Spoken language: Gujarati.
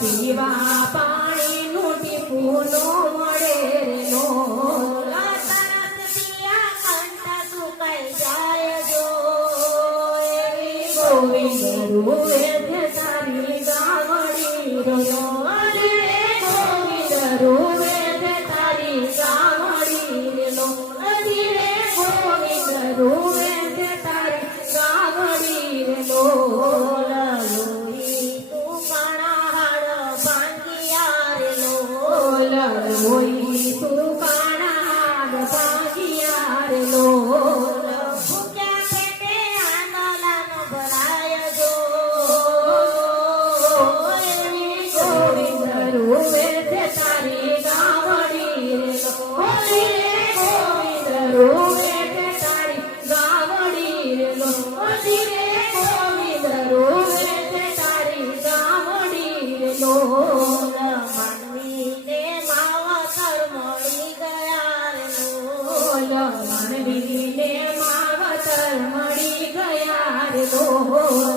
પીવા પાણીનું ટીપું નો મળે રે લોલ તરત પિયા કંઠ સુકાઈ જાય જો ગોવિંદ રૂવે છે તારી ગાવડી રો લોલ રે ગોવિંદ રૂવે છે તારી ગાવડી રે લોલ રે ગોવિંદ રૂવે છે તારી ગાવડી રે લોલ લોઈ તું કાણાદ ભાગિયા રે લોલ ભૂખ્યા પેટે આંદોલન ભરાય જો ગોવિંદ રૂવે છે તારી ગાવડી રે લોલ રે ગોવિંદ રૂવે છે તારી ગાવડી રે લોલ રે ગોવિંદ રૂવે છે તારી ગાવડી રે લોલ માનવીને માવતર મળી ગયા રે લોલ